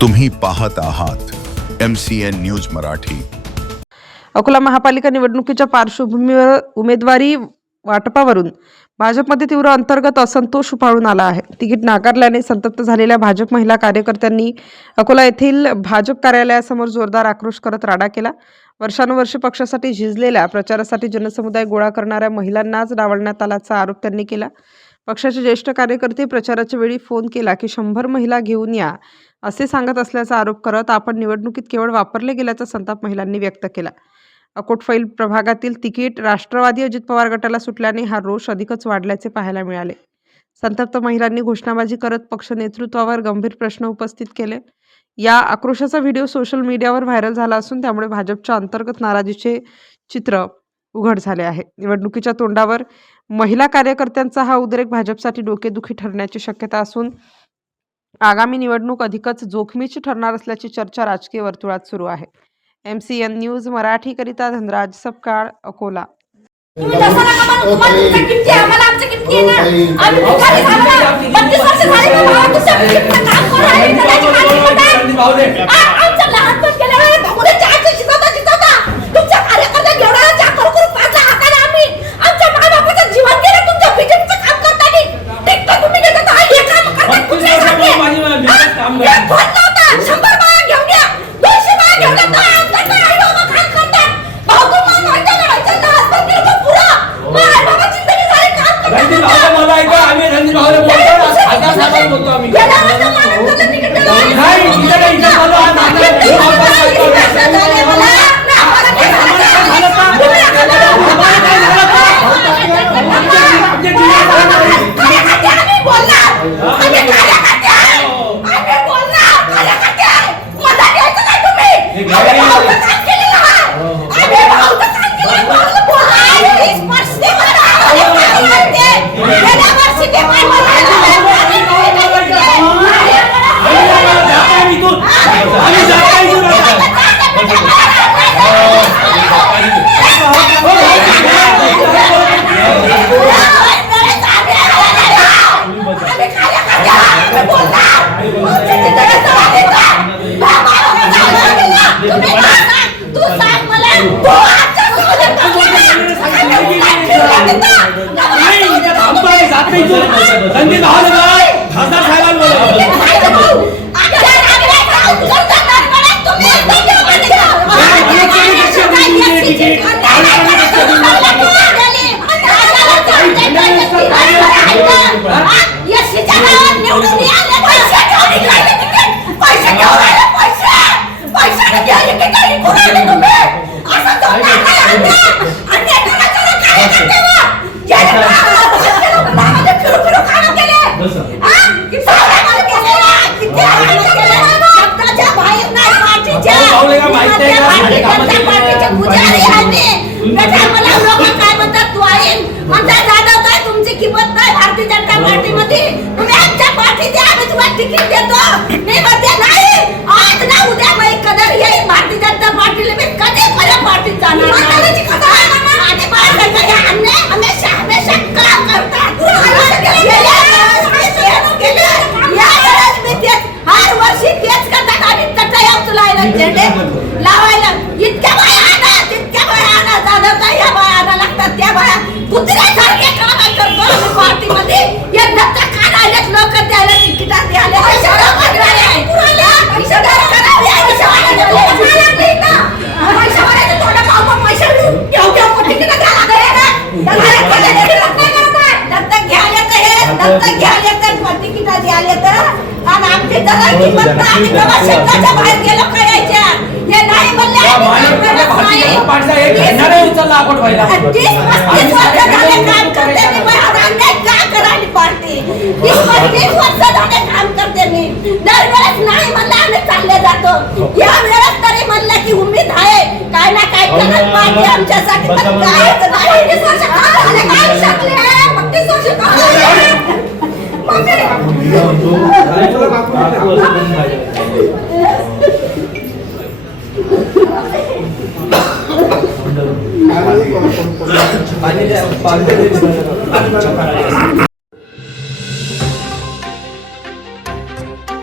तुम्ही पाहत आहात M C N news Marathi. Akola महापालिका निवडणुकीच्या पार्श्वभूमीवर उमेदवारी वाटपावरून भाजपमध्ये तीव्र अंतर्गत असंतोष उफाळून आला आहे. तिकीट नाकारल्याने संतप्त झालेल्या भाजप महिला कार्यकर्त्यांनी अकोला येथील भाजप कार्यालयासमोर जोरदार आक्रोश करत राडा केला. वर्षानुवर्षे पक्षासाठी झिजलेल्या प्रचारासाठी जनसमुदाय गोळा करणाऱ्या महिलांनाच डावलण्यात आल्याचा आरोप त्यांनी केला. पक्षाचे ज्येष्ठ कार्यकर्ते प्रचाराच्या वेळी फोन केला की शंभर महिला घेऊन या. असे सांगत असल्याचा आरोप करत आपण निवडणुकीत केवळ वापरले गेल्याचा संताप महिलांनी व्यक्त केला. अकोटफैल प्रभागातील तिकीट राष्ट्रवादी अजित पवार गटाला सुटल्याने हा रोष अधिकच वाढल्याचे पाहायला मिळाले. संतप्त महिलांनी घोषणाबाजी करत पक्ष नेतृत्वावर गंभीर प्रश्न उपस्थित केले. या आक्रोशाचा व्हिडिओ सोशल मीडियावर व्हायरल झाला असून त्यामुळे भाजपच्या अंतर्गत नाराजीचे चित्र उघड झाले आहे. निवडणुकीच्या तोंडावर महिला कार्यकर्त्यांचा हा उद्रेक भाजपसाठी डोकेदुखी ठरण्याची शक्यता असून आगामी निवडणूक अधिकच जोखमीची ठरणार असल्याची चर्चा राजकीय वर्तुळात सुरू आहे. एम सी एन न्यूज मराठीकरिता धनराज सपकाळ अकोला तुम्ही तसं नका म्हणू. तुम्हाला तुमच्या किमती आहे, आम्हाला आमच्या किमती आहे ना. आम्ही भिकारी झालो ना. बत्तीस वर्ष झाली ना भावा, तुमच्या किमतीचं काम करू राहिले, तर त्याची खात्री कुठे आहे? आ- आमचं लहानपण केल्यावर भाऊने चहाची शिकवता शिकवता तुमच्या कार्यकर्त्यांनी एवढा चहा करू करू पाजला हाताने आम्ही. आमच्या मायबापाचं जीवन गेलं तुमच्या BJP चं काम करतानी. टिकटॉक तुम्ही घेतात, हा हे काम करतात कुत्र्यासारखे. हा? एक फोन लावता, शंभर बाया घेऊन या, दोनशे बाया घेऊन या, तर आमच्याकडे आई बाबा काम करतात. भाऊ तुम्हाला माहिती आहे का? यांचा husband गेलं तो पुरा. मग आई बाबा जिंदगी सारी काम करतात. रणजित भाऊ मला ऐका आम्ही रणजित भाऊला बोलतो हजार साहेबांना बोलतो आम्ही या नावाचं माणूस तिकीट दिलं. नाही इथे नाही इथे बोललो आज आता किती हे वर्ष वापस झाली, करतो. वर्ष झाले मला. ना आम्हाला काय झालं का? तुम्ही आम्हाला- आम्हाला काय झालं का? आमच्या जिल्ह्यात कार्यकर्ते आम्ही बोलणार. आम्ही कार्यकर्ते आहे. आम्ही बोलणार. कार्यकर्ते आहे. मला घ्यायचं नाही तुम्ही. आम्ही भाऊचं काम केलेलं आहे. आम्ही भाऊचं काम केलं. भाऊला बोलणार. आम्ही स्पर्श दे मला. आम्हाला काय माहिती आहे? गेल्या वर्षी ते काय म्हणाले? आम्ही काय माहिती आहे? आम्ही जातो इथून आम्ही जातो इथून आता. नाही इथे जातो इथून रणजित भाऊला बोला खासदार साहेबांना बोला भाऊला का माहीत नाही का? साडे कामाचे पार्टीचे पुजारी आम्ही त्याच्या मला लोक काय म्हणतात तू आहे आमचा दादा काय तुमची किंमत नाही भारतीय जनता पार्टीमध्ये तुम्ही आमच्या पार्टीचे आम्ही तुम्हाला तिकीट देतो. मी म्हणते नाही आज ना उद्या मी कदर येईल भारतीय जनता पार्टीला मी कधी माझ्या पार्टीत जाणार नाही. आणि बाळासाहेब हे अन्याय हमेशा हमेशा काम करतात गेले- गेले. या वेळेस मी तेच हर वर्षी तेच करतात आणि तटया उचलायला झेंडे लावायला इतक्या बाया आणा तितक्या बाया आणा. दादा काय या बाया आणा लागतात त्या बाया कुत्र्यासारखे घ्यायला येतं, मग तिकिटं द्यायला येतं. आणि आमची नाही, आम्ही तेव्हा शब्दाच्या बाहेर गेलो का यायच्या? हे नाही म्हणले, आम्ही काम करत नाही. पाठचा एक घेणारे उचलला आपण पहिला तीस पस्तीस वर्ष झाले काम करते मी. बाहेर अन्याय का करायली पार्टी तीस पस्तीस वर्ष झाले काम करते मी. दरवेळेस नाही म्हणलं आम्ही चालले जातो. या वेळेस तरी म्हणलं की उमेद आहे. काय ना काय करत पाहिजे आमच्यासाठी. पण कायच नाही पस्तीस वर्ष का झाले? काय शकले? पस्तीस वर्ष का झाले मम्मी पाणी द्या, पाणी द्या.